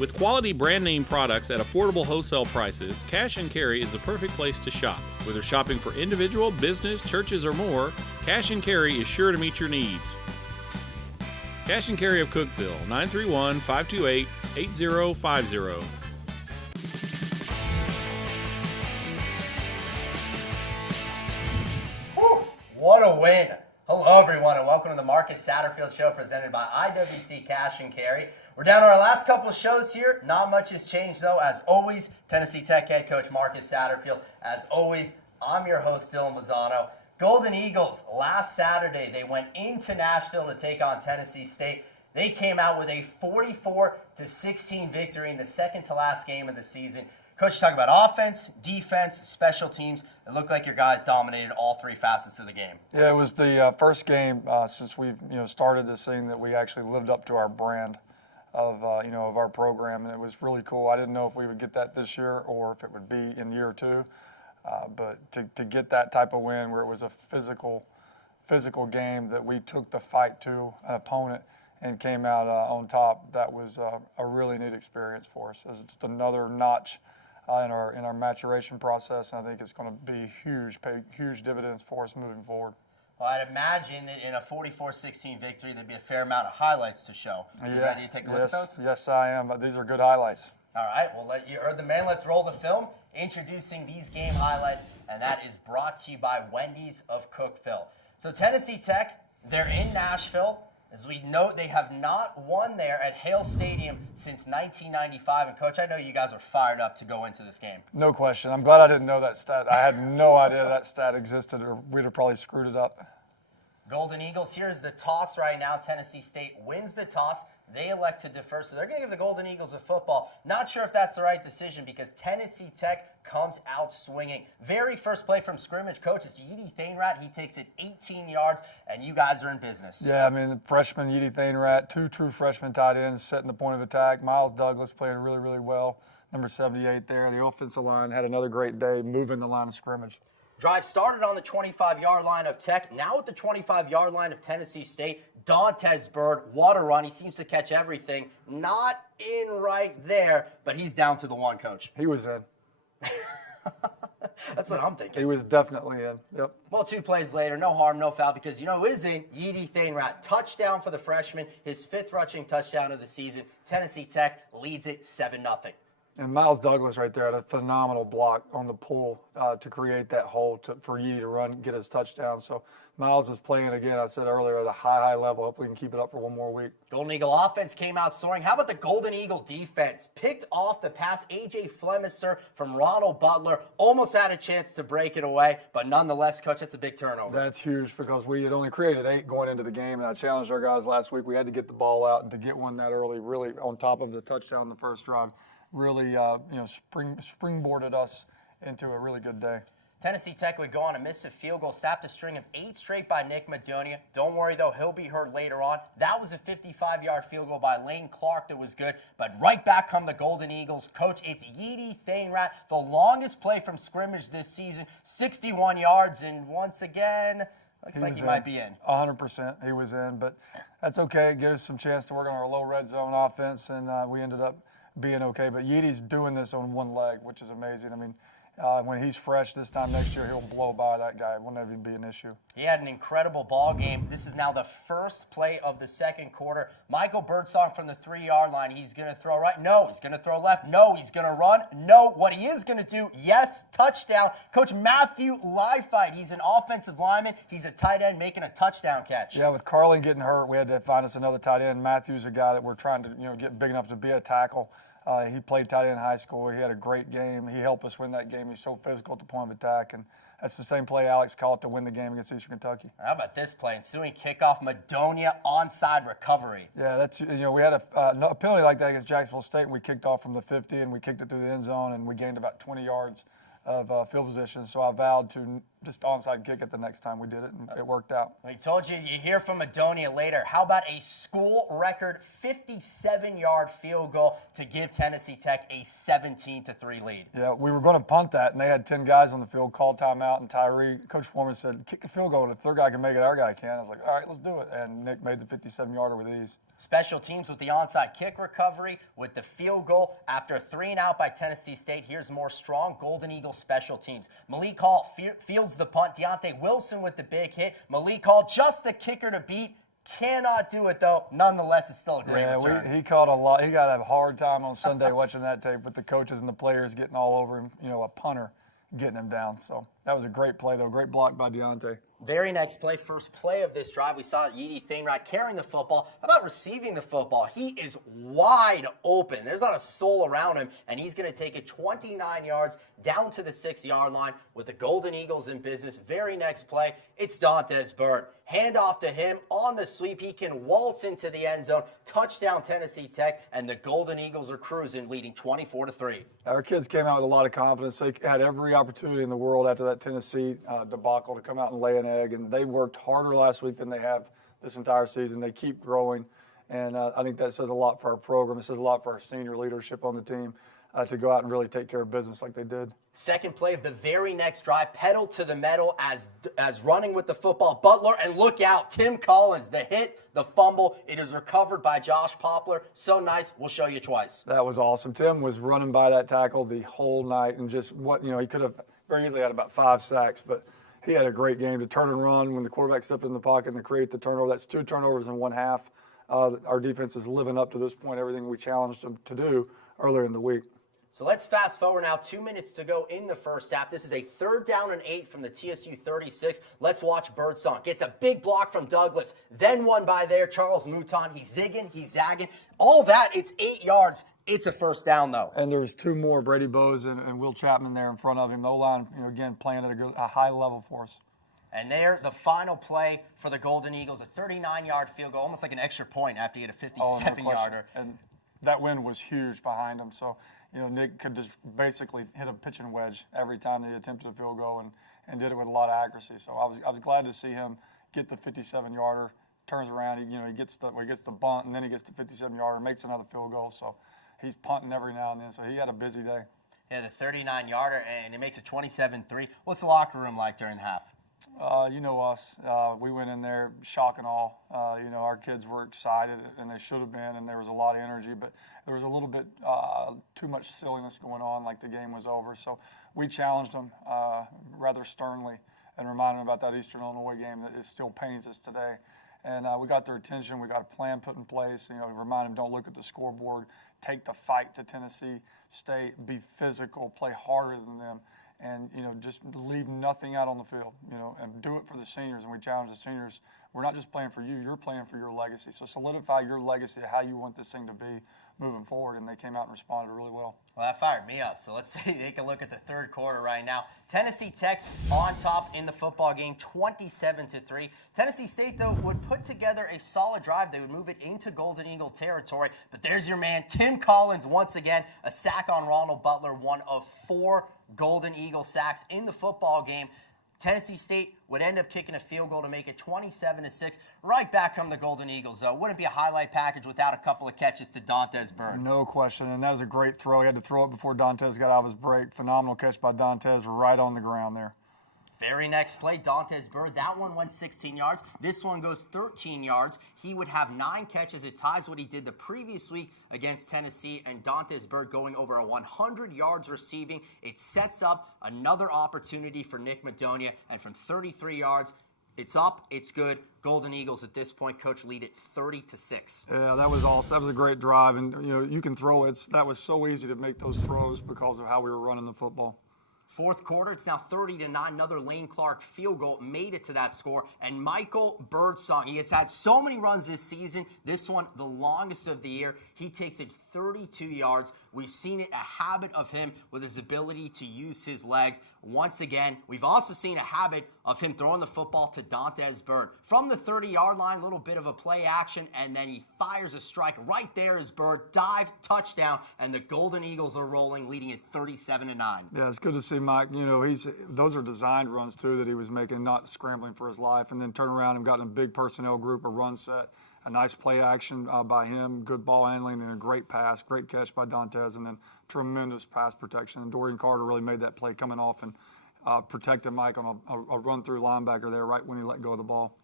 With quality brand name products at affordable wholesale prices, Cash and Carry is the perfect place to shop. Whether shopping for individual, business, churches, or more, Cash and Carry is sure to meet your needs. Cash and Carry of Cookeville, 931-528-8050. What a win. Hello, everyone, and welcome to the Marcus Satterfield Show presented by IWC Cash and Carry. We're down to our last couple shows here. Not much has changed, though. As always, Tennessee Tech head coach Marcus Satterfield. As always, I'm your host, Dylan Mazzano. Golden Eagles, last Saturday, they went into Nashville to take on Tennessee State. They came out with a 44-16 victory in the second-to-last game of the season. Coach, talk about offense, defense, special teams. It looked like your guys dominated all three facets of the game. Yeah, it was the first game since we've started this thing that we actually lived up to our brand of of our program, and it was really cool. I didn't know if we would get that this year or if it would be in year two, but to get that type of win where it was a physical game that we took the fight to an opponent and came out on top, that was a really neat experience for us. It's just another notch in our maturation process, and I think it's going to be pay huge dividends for us moving forward. Well, I'd imagine that in a 44-16 victory, there'd be a fair amount of highlights to show. So you ready to take a look at those? Yes, I am. But these are good highlights. All right, well, you heard the man. Let's roll the film. Introducing these game highlights, and that is brought to you by Wendy's of Cookeville. So Tennessee Tech, they're in Nashville. As we note, they have not won there at Hale Stadium since 1995. And, Coach, I know you guys are fired up to go into this game. No question. I'm glad I didn't know that stat. I had no idea that stat existed, or we'd have probably screwed it up. Golden Eagles, here's the toss right now. Tennessee State wins the toss. They elect to defer, so they're going to give the Golden Eagles a football. Not sure if that's the right decision because Tennessee Tech comes out swinging. Very first play from scrimmage, Coach, is Yeedy Thainrat. He takes it 18 yards, and you guys are in business. Yeah, I mean, the freshman Yeedy Thainrat, two true freshman tight ends setting the point of attack. Miles Douglas playing really, really well. Number 78 there. The offensive line had another great day moving the line of scrimmage. Drive started on the 25-yard line of Tech. Now at the 25-yard line of Tennessee State, Dantes Bird, water run. He seems to catch everything. Not in right there, but he's down to the one, Coach. He was in. That's what I'm thinking. He was definitely in. Yep. Well, 2 plays later, no harm, no foul, because you know who is in? Yeedy Thainrat. Touchdown for the freshman, his 5th rushing touchdown of the season. Tennessee Tech leads it 7-0. And Miles Douglas right there had a phenomenal block on the pull to create that hole for Yeedy to run, get his touchdown. So Miles is playing again, I said earlier, at a high level. Hopefully he can keep it up for one more week. Golden Eagle offense came out soaring. How about the Golden Eagle defense? Picked off the pass, A.J. Flemister from Ronald Butler. Almost had a chance to break it away, but nonetheless, Coach, that's a big turnover. That's huge because we had only created 8 going into the game, and I challenged our guys last week. We had to get the ball out, and to get one that early, really on top of the touchdown in the first drive, really springboarded us into a really good day. Tennessee Tech would go on to miss a field goal, stopped a string of 8 straight by Nick Madonia. Don't worry, though, he'll be hurt later on. That was a 55-yard field goal by Lane Clark that was good, but right back come the Golden Eagles. Coach, it's Yeedy Thainrat, the longest play from scrimmage this season, 61 yards, and once again, looks like he might be in. 100%, he was in, but that's okay. It gives us some chance to work on our low red zone offense, and we ended up being okay. But Yeedy's doing this on one leg, which is amazing. I mean, when he's fresh this time next year, he'll blow by that guy. It won't even be an issue. He had an incredible ball game. This is now the first play of the second quarter. Michael Birdsong from the 3-yard line. He's going to throw right. No. He's going to throw left. No. He's going to run. No. What he is going to do, yes, touchdown. Coach Matthew Leifheit. He's an offensive lineman. He's a tight end making a touchdown catch. Yeah, with Carlin getting hurt, we had to find us another tight end. Matthew's a guy that we're trying to get big enough to be a tackle. He played tight end in high school. He had a great game. He helped us win that game. He's so physical at the point of attack, and that's the same play Alex called to win the game against Eastern Kentucky. How about this play? Ensuing kickoff, Madonia onside recovery. Yeah, that's we had a penalty like that against Jacksonville State, and we kicked off from the 50, and we kicked it through the end zone, and we gained about 20 yards of field position. So I vowed to just onside kick it the next time we did it, and it worked out. We told you hear from Madonia later. How about a school record 57-yard field goal to give Tennessee Tech a 17-3 lead? Yeah, we were going to punt that, and they had 10 guys on the field, called timeout, and Tyree, Coach Foreman said, kick a field goal, and if their guy can make it, our guy can. I was like, all right, let's do it, and Nick made the 57-yarder with ease. Special teams with the onside kick recovery, with the field goal after a 3-and-out by Tennessee State. Here's more strong Golden Eagle special teams. Malik Hall fields the punt. Deontay Wilson with the big hit. Malik Hall, just the kicker to beat. Cannot do it, though. Nonetheless, it's still a great return. He caught a lot. He got a hard time on Sunday watching that tape with the coaches and the players getting all over him, a punter getting him down. So that was a great play, though. Great block by Deontay. Very next play, first play of this drive, we saw Yeedy Thainrod carrying the football. How about receiving the football? He is wide open. There's not a soul around him, and he's going to take it 29 yards down to the 6-yard line with the Golden Eagles in business. Very next play, it's Dantes Byrd. Hand off to him on the sweep. He can waltz into the end zone. Touchdown Tennessee Tech, and the Golden Eagles are cruising, leading 24-3. Our kids came out with a lot of confidence. They had every opportunity in the world after that Tennessee debacle to come out and lay an egg, and they worked harder last week than they have this entire season. They keep growing, and I think that says a lot for our program. It says a lot for our senior leadership on the team to go out and really take care of business like they did. Second play of the very next drive, pedal to the metal as running with the football. Butler, and look out, Tim Collins, the hit, the fumble. It is recovered by Josh Poplar. So nice, we'll show you twice. That was awesome. Tim was running by that tackle the whole night, and just he could have very easily had about 5 sacks, but he had a great game to turn and run when the quarterback stepped in the pocket and to create the turnover. That's 2 turnovers in one half. Our defense is living up to this point, everything we challenged them to do earlier in the week. So let's fast forward now, 2 minutes to go in the first half. This is a 3rd down and 8 from the TSU 36. Let's watch Birdsong. Gets a big block from Douglas. Then one by there, Charles Mouton. He's zigging, he's zagging. All that, it's 8 yards. It's a 1st down, though. And there's 2 more, Brady Bowes and Will Chapman there in front of him. The O-line, again, playing at a high level for us. And there, the final play for the Golden Eagles, a 39-yard field goal, almost like an extra point after he had a 57-yarder. And that wind was huge behind him, so Nick could just basically hit a pitching wedge every time he attempted a field goal and did it with a lot of accuracy. So I was glad to see him get the 57-yarder, turns around, he gets the bunt, and then he gets the 57-yarder, makes another field goal. So he's punting every now and then. So he had a busy day. Yeah, the 39-yarder, and it makes it 27-3. What's the locker room like during the half? You know us. We went in there shock and awe. Our kids were excited, and they should have been, and there was a lot of energy, but there was a little bit too much silliness going on, like the game was over. So we challenged them rather sternly and reminded them about that Eastern Illinois game that it still pains us today. And we got their attention. We got a plan put in place. Remind them, don't look at the scoreboard. Take the fight to Tennessee State. Be physical. Play harder than them. And, just leave nothing out on the field, and do it for the seniors. And we challenge the seniors. We're not just playing for you. You're playing for your legacy. So solidify your legacy of how you want this thing to be moving forward. And they came out and responded really well. Well, that fired me up. So let's take a look at the 3rd quarter right now. Tennessee Tech on top in the football game, 27-3. Tennessee State, though, would put together a solid drive. They would move it into Golden Eagle territory. But there's your man, Tim Collins, once again. A sack on Ronald Butler, one of 4 Golden Eagle sacks in the football game. Tennessee State would end up kicking a field goal to make it 27-6. Right back come the Golden Eagles, though. Wouldn't be a highlight package without a couple of catches to Dantes Byrd. No question, and that was a great throw. He had to throw it before Dantes got out of his break. Phenomenal catch by Dantes right on the ground there. Very next play, Dantes Byrd. That one went 16 yards. This one goes 13 yards. He would have 9 catches. It ties what he did the previous week against Tennessee, and Dantes Byrd going over 100 yards receiving. It sets up another opportunity for Nick Madonia, and from 33 yards, it's up, it's good. Golden Eagles at this point, coach, lead it 30-6. Yeah, that was awesome. That was a great drive, and you can throw it. That was so easy to make those throws because of how we were running the football. 4th quarter, it's now 30-9. Another Lane Clark field goal made it to that score. And Michael Birdsong, he has had so many runs this season. This one, the longest of the year. He takes it 32 yards. We've seen it, a habit of him with his ability to use his legs. once again. We've also seen a habit of him throwing the football to Dantes Bird. From the 30-yard line, a little bit of a play action, and then he fires a strike right there as Bird, dive, touchdown, and the Golden Eagles are rolling, leading it 37-9. Yeah, it's good to see Mike. You know, those are designed runs, too, that he was making, not scrambling for his life, and then turn around and got in a big personnel group, a run set. A nice play action by him, good ball handling, and a great pass, great catch by Dantes, and then tremendous pass protection. And Dorian Carter really made that play coming off and protected Mike on a run-through linebacker there right when he let go of the ball.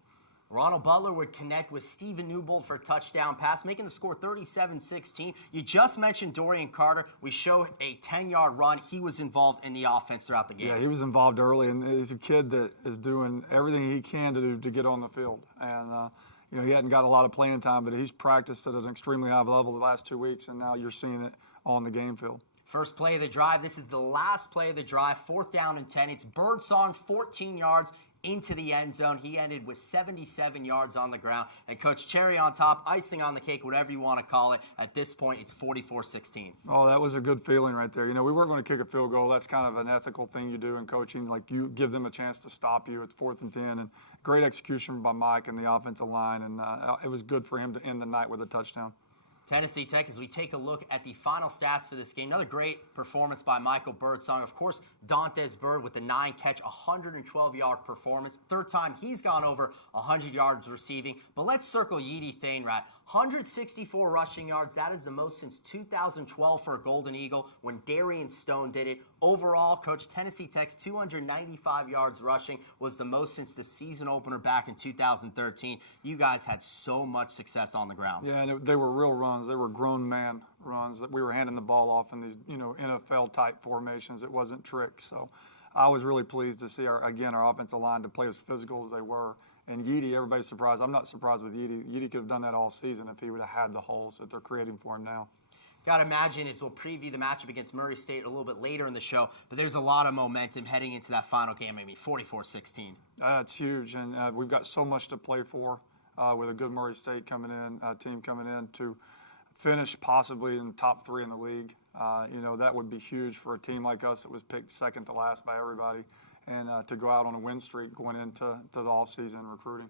Ronald Butler would connect with Steven Newbold for a touchdown pass, making the score 37-16. You just mentioned Dorian Carter. We show a 10-yard run. He was involved in the offense throughout the game. Yeah, he was involved early, and he's a kid that is doing everything he can to do to get on the field. And you know, he hadn't got a lot of playing time, but he's practiced at an extremely high level the last 2 weeks, and now you're seeing it on the game field. First play of the drive. This is the last play of the drive. 4th down and 10. It's Birdsong, 14 yards into the end zone. He ended with 77 yards on the ground. And Coach, cherry on top, icing on the cake, whatever you want to call it. At this point, it's 44-16. Oh, that was a good feeling right there. You know, we weren't going to kick a field goal. That's kind of an ethical thing you do in coaching. Like, you give them a chance to stop you. It's 4th and 10. And great execution by Mike and the offensive line. And it was good for him to end the night with a touchdown. Tennessee Tech, as we take a look at the final stats for this game, another great performance by Michael Birdsong. Of course, Dantes Bird with the 9-catch, 112-yard performance. Third time he's gone over 100 yards receiving. But let's circle Yeedy Thainrat. 164 rushing yards. That is the most since 2012 for a Golden Eagle when Darian Stone did it. Overall, Coach, Tennessee Tech's 295 yards rushing was the most since the season opener back in 2013. You guys had so much success on the ground. Yeah, and they were real runs. They were grown man runs that we were handing the ball off in these, you know, NFL-type formations. It wasn't tricks. So I was really pleased to see, our offensive line to play as physical as they were. And Yeedy, everybody's surprised. I'm not surprised with Yeedy. Yeedy could have done that all season if he would have had the holes that they're creating for him now. Got to imagine as we'll preview the matchup against Murray State a little bit later in the show, but there's a lot of momentum heading into that final game, maybe 44-16. It's huge, and we've got so much to play for with a good Murray State team coming in to finish possibly in the top 3 in the league. You know, that would be huge for a team like us that was picked second to last by everybody. And to go out on a win streak going into the offseason recruiting.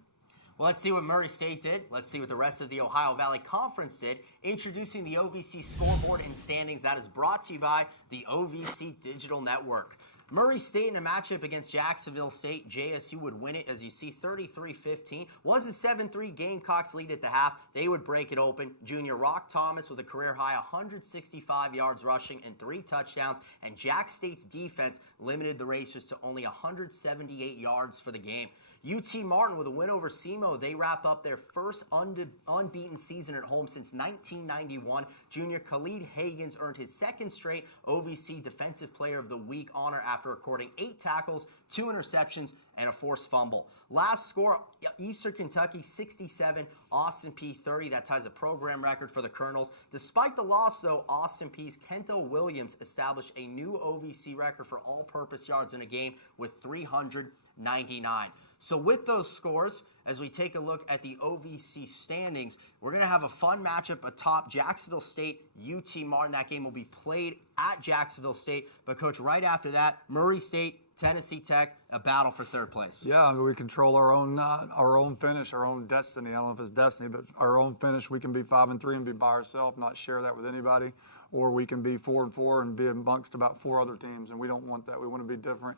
Well, let's see what Murray State did. Let's see what the rest of the Ohio Valley Conference did. Introducing the OVC scoreboard and standings. That is brought to you by the OVC Digital Network. Murray State in a matchup against Jacksonville State. JSU would win it, as you see, 33-15. Was a 7-3 Gamecocks lead at the half. They would break it open. Junior Rock Thomas with a career-high 165 yards rushing and 3 touchdowns. And Jack State's defense limited the Racers to only 178 yards for the game. UT Martin with a win over SEMO. They wrap up their first unbeaten season at home since 1991. Junior Khalid Hagans earned his 2nd straight OVC Defensive Player of the Week honor after recording 8 tackles, 2 interceptions, and a forced fumble. Last score, Eastern Kentucky 67, Austin Peay 30. That ties a program record for the Colonels. Despite the loss, though, Austin Peay's Kento Williams established a new OVC record for all-purpose yards in a game with 399. So with those scores, as we take a look at the OVC standings, we're going to have a fun matchup atop Jacksonville State, UT Martin. That game will be played at Jacksonville State. But, Coach, right after that, Murray State, Tennessee Tech, a battle for 3rd place. Yeah, I mean, we control our own finish, our own destiny. I don't know if it's destiny, but our own finish. We can be 5-3 and be by ourselves, not share that with anybody, or we can be 4-4 and be amongst about 4 other teams, and we don't want that. We want to be different.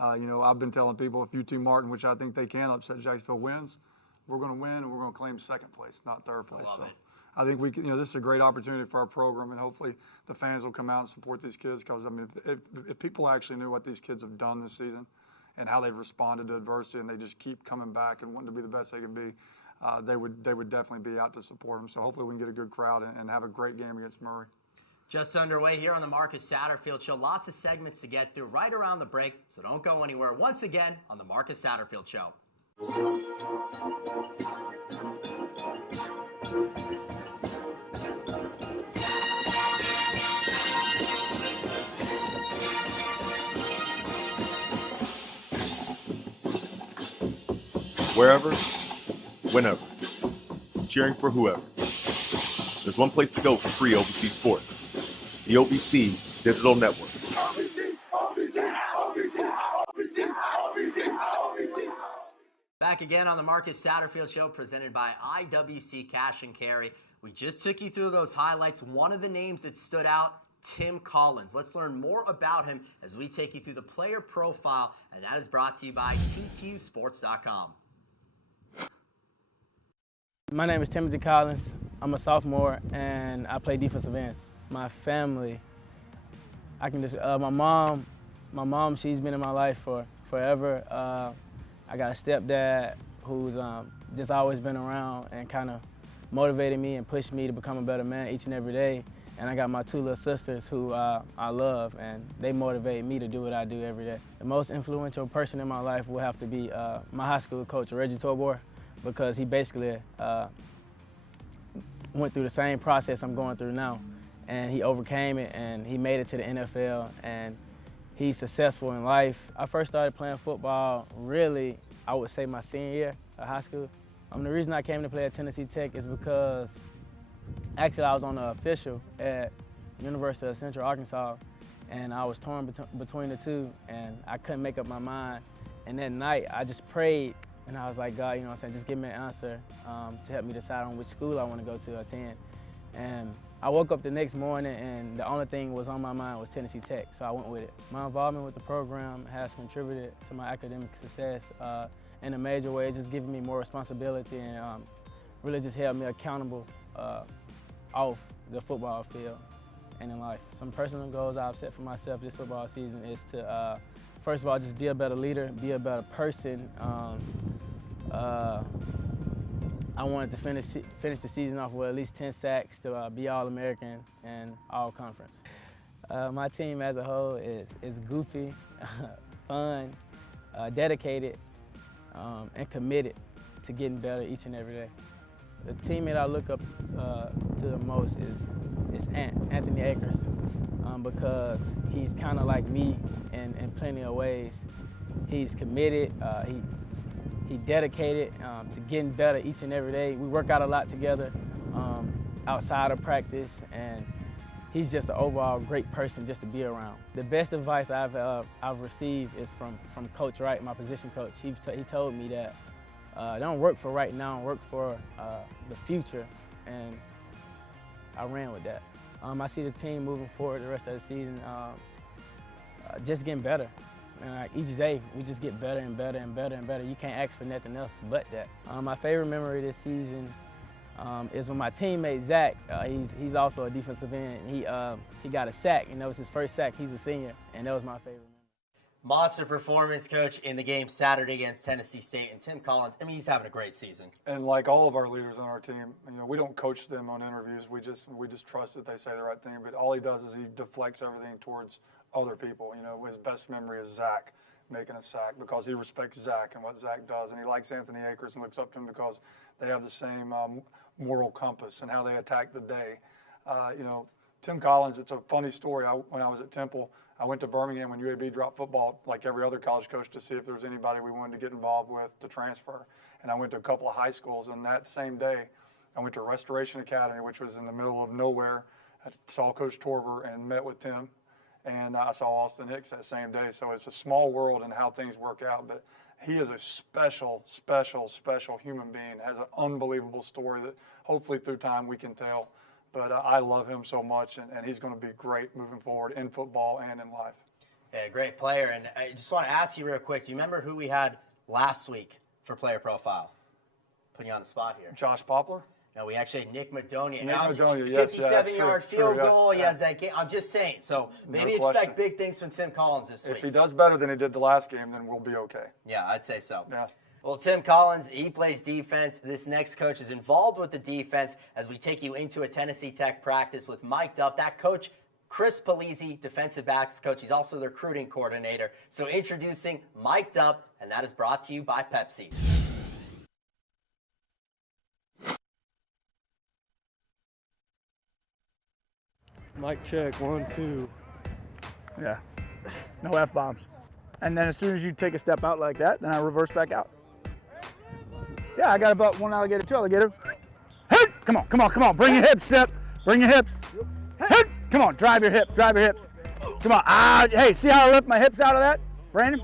You know, I've been telling people if UT Martin, which I think they can upset Jacksonville, wins, we're going to win and we're going to claim 2nd place, not 3rd place. I love it. I think we can, you know, this is a great opportunity for our program, and hopefully the fans will come out and support these kids, because I mean, if people actually knew what these kids have done this season and how they've responded to adversity, and they just keep coming back and wanting to be the best they can be, they would definitely be out to support them. So hopefully we can get a good crowd and have a great game against Murray. Just underway here on the Marcus Satterfield Show. Lots of segments to get through right around the break, so don't go anywhere. Once again on the Marcus Satterfield Show. Wherever, whenever, cheering for whoever. There's one place to go for free OVC sports. The OVC Digital Network. OVC, OVC, OVC. back again on the Marcus Satterfield Show presented by IWC Cash and Carry. We just took you through those highlights. One of the names that stood out, Tim Collins. Let's learn more about him as we take you through the player profile, and that is brought to you by TQSports.com. My name is Timothy Collins. I'm a sophomore, and I play defensive end. My family, I can just, my mom, she's been in my life for forever. I got a stepdad who's just always been around and kind of motivated me and pushed me to become a better man each and every day. And I got my two little sisters who I love, and they motivate me to do what I do every day. The most influential person in my life will have to be my high school coach, Reggie Tobor, because he basically went through the same process I'm going through now. And he overcame it, and he made it to the NFL, and he's successful in life. I first started playing football, really, I would say my senior year of high school. The reason I came to play at Tennessee Tech is because actually I was on the official at University of Central Arkansas, and I was torn between the two, and I couldn't make up my mind. And that night, I just prayed, and I was like, God, you know what I'm saying, just give me an answer to help me decide on which school I want to go to attend. And I woke up the next morning, and the only thing was on my mind was Tennessee Tech, so I went with it. My involvement with the program has contributed to my academic success in a major way. It's just giving me more responsibility and really just held me accountable off the football field and in life. Some personal goals I've set for myself this football season is to, first of all, just be a better leader, be a better person. I wanted to finish the season off with at least 10 sacks to be All-American and All-Conference. My team as a whole is goofy, fun, dedicated, and committed to getting better each and every day. The teammate I look up to the most is Anthony Akers, because he's kind of like me in plenty of ways. He's committed, he dedicated to getting better each and every day. We work out a lot together outside of practice, and he's just an overall great person just to be around. The best advice I've received is from Coach Wright, my position coach. He told me that don't work for right now, work for the future, and I ran with that. I see the team moving forward the rest of the season, just getting better. And like each day, we just get better and better and better and better. You can't ask for nothing else but that. My favorite memory this season is when my teammate Zach, he's also a defensive end. He got a sack, and that was his first sack. He's a senior, and that was my favorite memory. Monster performance, Coach, in the game Saturday against Tennessee State. And Tim Collins, I mean, he's having a great season. And like all of our leaders on our team, you know, we don't coach them on interviews. We just trust that they say the right thing. But all he does is he deflects everything towards other people. You know, his best memory is Zach making a sack because he respects Zach and what Zach does. And he likes Anthony Akers and looks up to him because they have the same moral compass and how they attack the day. You know, Tim Collins, it's a funny story. When I was at Temple, I went to Birmingham when UAB dropped football, like every other college coach, to see if there was anybody we wanted to get involved with to transfer. And I went to a couple of high schools, and that same day, I went to Restoration Academy, which was in the middle of nowhere. I saw Coach Torber and met with Tim, and I saw Austin Hicks that same day. So it's a small world and how things work out, but he is a special, special, special human being, has an unbelievable story that hopefully through time we can tell. But I love him so much, and he's going to be great moving forward in football and in life. Yeah, great player. And I just want to ask you real quick, do you remember who we had last week for player profile? Putting you on the spot here. Josh Poplar? No, we actually had Nick Madonia. Nick Madonia, yes. 57-yard field goal. Yeah. He has that game. I'm just saying. So maybe expect big things from Tim Collins this week. If he does better than he did the last game, then we'll be okay. Yeah, I'd say so. Yeah. Well, Tim Collins, he plays defense. This next coach is involved with the defense as we take you into a Tennessee Tech practice with Mike Dupp. That coach, Chris Polizzi, defensive backs coach. He's also the recruiting coordinator. So introducing Mike Dupp, and that is brought to you by Pepsi. Mic check, 1, 2. Yeah, no F-bombs. And then as soon as you take a step out like that, then I reverse back out. Yeah, I got about 1 alligator, 2 alligator. Hey, come on, come on, come on. Bring your hips, Sip. Bring your hips. Hey, come on, drive your hips, drive your hips. Come on. Hey, see how I lift my hips out of that, Brandon?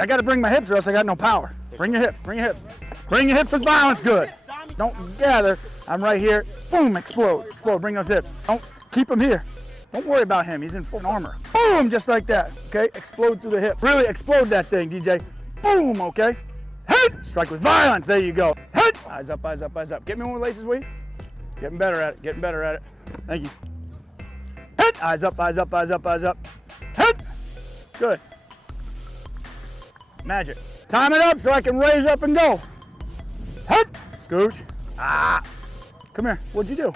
I got to bring my hips or else I got no power. Bring your hips, bring your hips. Bring your hips with violence, good. Don't gather. I'm right here. Boom, explode, explode. Bring those hips. Don't keep him here. Don't worry about him. He's in full armor. Boom, just like that. Okay, explode through the hip. Really explode that thing, DJ. Boom, okay. Hit. Strike with violence. There you go. Hit. Eyes up, eyes up, eyes up. Get me one with laces, will you? Getting better at it, getting better at it. Thank you. Hit. Eyes up, eyes up, eyes up, eyes up. Hit. Good. Magic. Time it up so I can raise up and go. Hit. Scooch. Ah. Come here. What'd you do?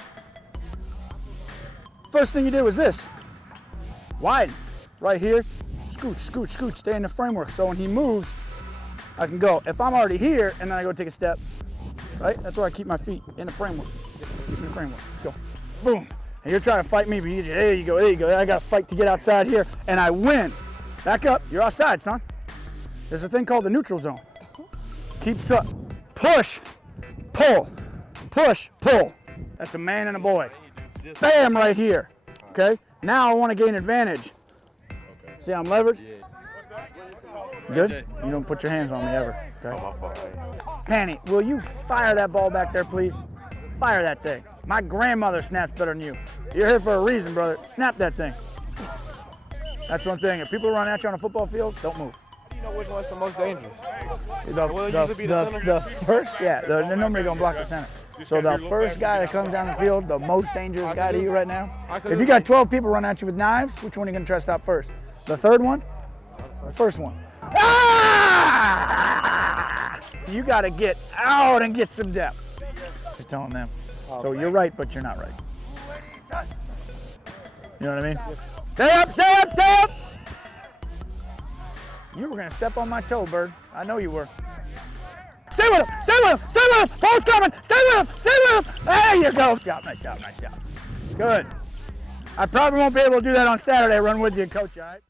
First thing you did was this. Widen. Right here. Scooch, scooch, scooch. Stay in the framework. So when he moves, I can go. If I'm already here and then I go take a step, right? That's where I keep my feet in the framework. Keep in the framework. Let's go. Boom. And you're trying to fight me, but there you go, there you go. I got to fight to get outside here, and I win. Back up. You're outside, son. There's a thing called the neutral zone. Keeps up. Push, pull, push, pull. That's a man and a boy. Bam, right here. Okay? Now I want to gain advantage. See how I'm leveraged? Good? You don't put your hands on me ever. Okay? Panny, will you fire that ball back there, please? Fire that thing. My grandmother snaps better than you. You're here for a reason, brother. Snap that thing. That's one thing. If people run at you on a football field, don't move. You know which one's the most dangerous? The first, yeah, they're normally going to block the center. So the first guy that comes down the field, the most dangerous guy to you right now, if you got 12 people running at you with knives, which one are you going to try to stop first? The third one? The first one? Ah! You got to get out and get some depth. Just telling them. So you're right, but you're not right. You know what I mean? Stay up, stay up, stay up! You were going to step on my toe, bird. I know you were. Stay with him, stay with him, stay with him! Ball's coming! Stay with him, stay with him! There you go! Nice job, nice job, nice job. Good. I probably won't be able to do that on Saturday. Run with you, coach, all right?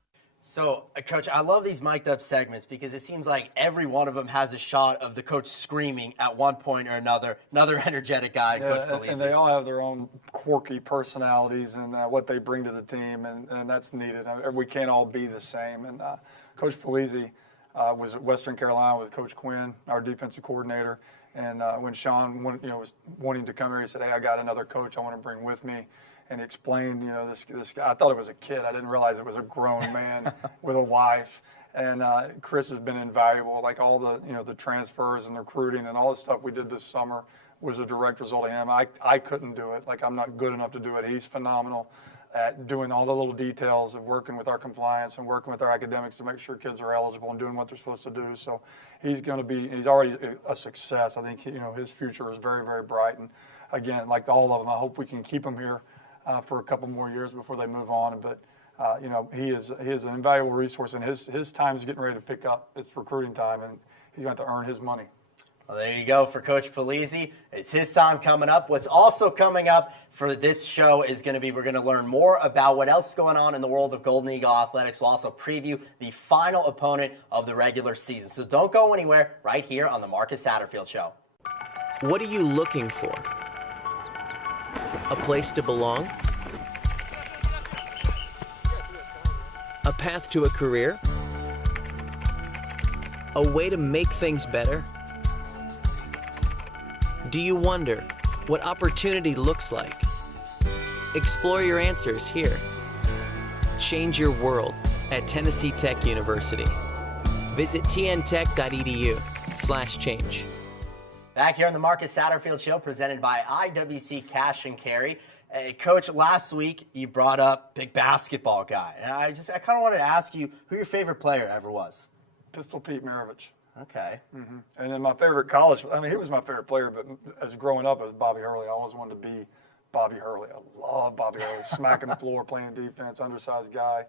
So, Coach, I love these mic'd up segments because it seems like every one of them has a shot of the coach screaming at one point or another. Another energetic guy, Yeah, Coach Polizzi. and they all have their own quirky personalities and what they bring to the team, and that's needed. We can't all be the same. And Coach Polizzi was at Western Carolina with Coach Quinn, our defensive coordinator. And when Sean was wanting to come here, he said, "Hey, I got another coach I want to bring with me." And he explained, this guy. I thought it was a kid. I didn't realize it was a grown man with a wife. And Chris has been invaluable. Like all the, the transfers and the recruiting and all the stuff we did this summer was a direct result of him. I couldn't do it. Like I'm not good enough to do it. He's phenomenal at doing all the little details of working with our compliance and working with our academics to make sure kids are eligible and doing what they're supposed to do. So he's already a success. I think his future is very, very bright. And again, like all of them, I hope we can keep him here for a couple more years before they move on. But he is an invaluable resource, and his time is getting ready to pick up. It's recruiting time, and he's going to earn his money. Well, there you go for Coach Polizzi. It's his time coming up. What's also coming up for this show is going to be, we're going to learn more about what else is going on in the world of Golden Eagle Athletics. We'll also preview the final opponent of the regular season. So don't go anywhere, right here on the Marcus Satterfield Show. What are you looking for? A place to belong? A path to a career? A way to make things better? Do you wonder what opportunity looks like? Explore your answers here. Change your world at Tennessee Tech University. Visit tntech.edu/change. Back here on the Marcus Satterfield Show, presented by IWC Cash and Carry. Coach, last week you brought up big basketball guy, and I kind of wanted to ask you who your favorite player ever was. Pistol Pete Maravich. Okay. Mm-hmm. And then my favorite college, he was my favorite player, but as growing up, it was Bobby Hurley. I always wanted to be Bobby Hurley. I love Bobby Hurley, smacking the floor, playing defense, undersized guy,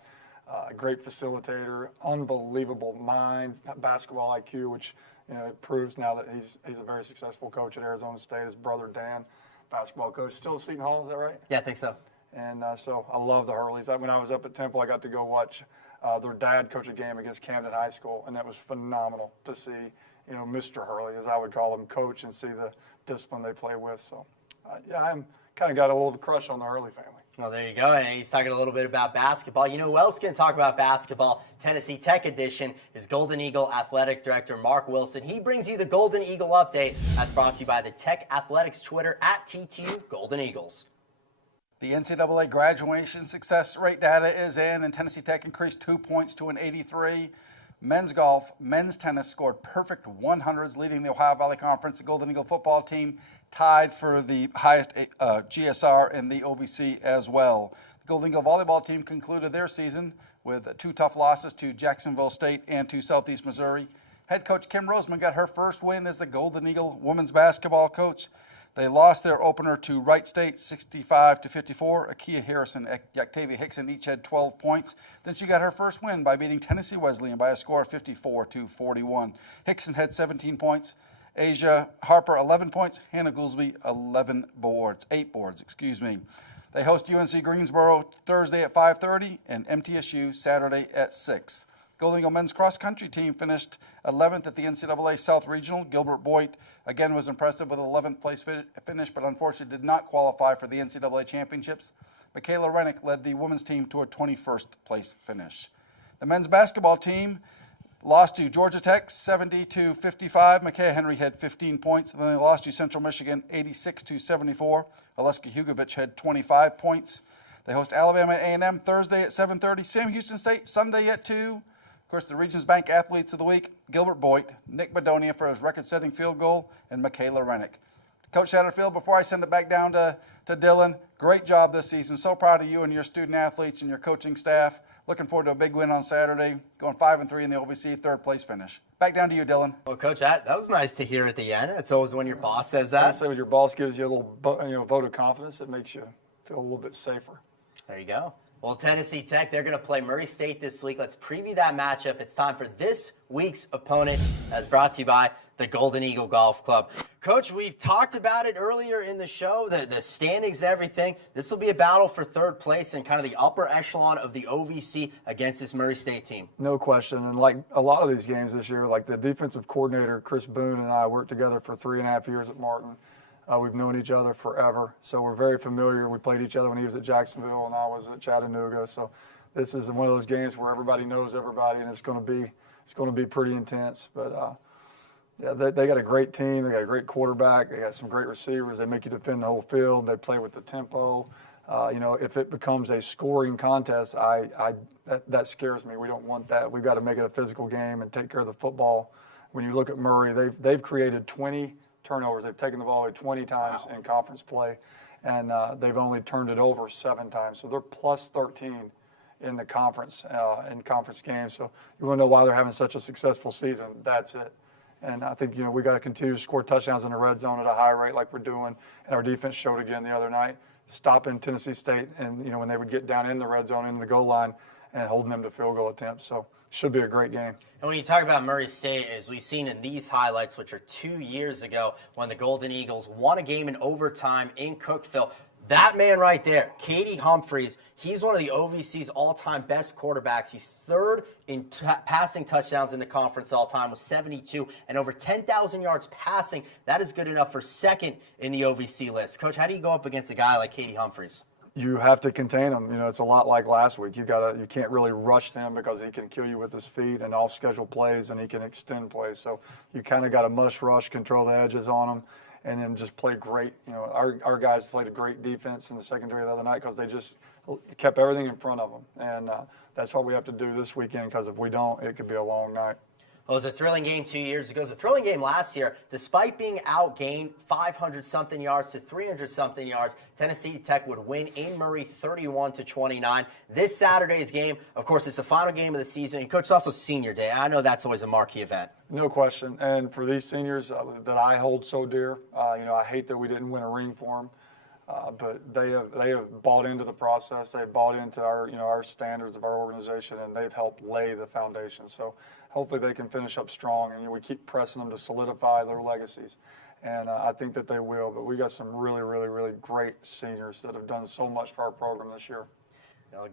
great facilitator, unbelievable mind, basketball IQ, which it proves now that he's a very successful coach at Arizona State. His brother Dan, basketball coach, still at Seton Hall, is that right? Yeah, I think so. And so I love the Hurleys. When I was up at Temple, I got to go watch their dad coach a game against Camden High School, and that was phenomenal to see, Mr. Hurley, as I would call him, coach and see the discipline they play with. So, I'm kind of got a little crush on the Hurley family. Well, there you go. And he's talking a little bit about basketball. You know who else can talk about basketball? Tennessee Tech edition is Golden Eagle Athletic Director Mark Wilson. He brings you the Golden Eagle update. That's brought to you by the Tech Athletics Twitter at TTU Golden Eagles. The NCAA graduation success rate data is in, and Tennessee Tech increased 2 points to an 83. Men's golf, men's tennis scored perfect 100s, leading the Ohio Valley Conference. The Golden Eagle football team tied for the highest GSR in the OVC as well. The Golden Eagle volleyball team concluded their season with 2 tough losses to Jacksonville State and to Southeast Missouri. Head coach Kim Roseman got her first win as the Golden Eagle women's basketball coach. They lost their opener to Wright State 65-54. Akia Harrison and Octavia Hickson each had 12 points. Then she got her first win by beating Tennessee Wesleyan by a score of 54-41. Hickson had 17 points. Asia Harper 11 points. Hannah Goolsby 8 boards. They host UNC Greensboro Thursday at 5:30 and MTSU Saturday at 6. Golden Eagle men's cross country team finished 11th at the NCAA South Regional. Gilbert Boyd again was impressive with an 11th place finish, but unfortunately did not qualify for the NCAA championships. Michaela Rennick led the women's team to a 21st place finish. The men's basketball team lost to Georgia Tech 70-55. Micaiah Henry had 15 points. And then they lost to Central Michigan 86-74. Aleska Hugovich had 25 points. They host Alabama A&M Thursday at 7:30. Sam Houston State Sunday at 2. Of course, the Regions Bank Athletes of the Week, Gilbert Boyd, Nick Bedonia for his record-setting field goal, and Michaela Rennick. Coach Satterfield, before I send it back down to Dylan, great job this season. So proud of you and your student athletes and your coaching staff. Looking forward to a big win on Saturday, going 5-3 in the OVC, 3rd place finish. Back down to you, Dylan. Well, Coach, that was nice to hear at the end. It's always when your boss says that. So when your boss gives you a little vote of confidence, it makes you feel a little bit safer. There you go. Well, Tennessee Tech, they're going to play Murray State this week. Let's preview that matchup. It's time for this week's opponent, as brought to you by the Golden Eagle Golf Club. Coach, we've talked about it earlier in the show, the standings and everything. This will be a battle for 3rd place and kind of the upper echelon of the OVC against this Murray State team. No question. And like a lot of these games this year, like the defensive coordinator, Chris Boone, and I worked together for 3.5 years at Martin. We've known each other forever, so we're very familiar. We played each other when he was at Jacksonville and I was at Chattanooga. So this is one of those games where everybody knows everybody, and it's going to be pretty intense. But yeah, they got a great team. They got a great quarterback. They got some great receivers. They make you defend the whole field. They play with the tempo. If it becomes a scoring contest, that scares me. We don't want that. We've got to make it a physical game and take care of the football. When you look at Murray, they've created 20 turnovers. They've taken the ball away 20 times in conference play, and they've only turned it over 7 times. So they're plus 13 in the conference games. So you want to know why they're having such a successful season. That's it. And I think we got to continue to score touchdowns in the red zone at a high rate like we're doing. And our defense showed again the other night, stopping Tennessee State, and when they would get down in the red zone, into the goal line, and holding them to field goal attempts. So should be a great game. And when you talk about Murray State, as we've seen in these highlights, which are 2 years ago when the Golden Eagles won a game in overtime in Cookeville, that man right there, Katie Humphreys, he's one of the OVC's all-time best quarterbacks. He's 3rd in passing touchdowns in the conference all-time with 72 and over 10,000 yards passing. That is good enough for 2nd in the OVC list. Coach, how do you go up against a guy like Katie Humphreys? You have to contain him. It's a lot like last week. You can't really rush them because he can kill you with his feet and off-schedule plays, and he can extend plays. So you kind of got to must rush, control the edges on him, and then just play great. Our guys played a great defense in the secondary the other night because they just kept everything in front of them, and that's what we have to do this weekend, because if we don't, it could be a long night. Well, it was a thrilling game 2 years ago. It was a thrilling game last year. Despite being outgained 500-something yards to 300-something yards, Tennessee Tech would win in Murray 31-29. This Saturday's game, of course, it's the final game of the season. And, Coach, it's also senior day. I know that's always a marquee event. No question. And for these seniors that I hold so dear, I hate that we didn't win a ring for them. But they have bought into the process. They've bought into our standards of our organization, and they've helped lay the foundation. So hopefully they can finish up strong, and we keep pressing them to solidify their legacies. And I think that they will. But we got some really, really, really great seniors that have done so much for our program this year.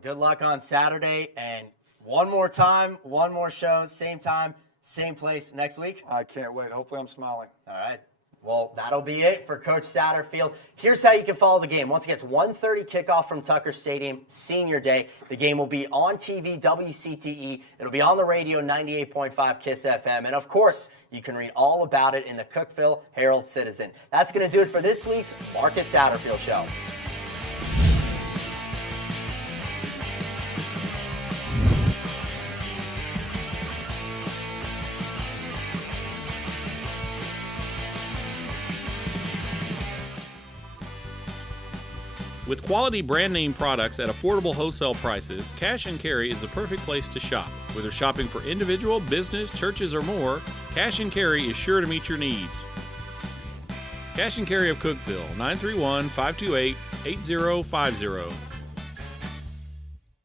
Good luck on Saturday, and one more time, one more show, same time, same place next week. I can't wait. Hopefully I'm smiling. All right. Well, that'll be it for Coach Satterfield. Here's how you can follow the game. Once it gets 1:30 kickoff from Tucker Stadium, Senior Day. The game will be on TV, WCTE. It'll be on the radio, 98.5 KISS FM. And, of course, you can read all about it in the Cookeville Herald-Citizen. That's going to do it for this week's Marcus Satterfield Show. With quality brand name products at affordable wholesale prices, Cash and Carry is the perfect place to shop. Whether shopping for individual, business, churches, or more, Cash and Carry is sure to meet your needs. Cash and Carry of Cookeville, 931-528-8050.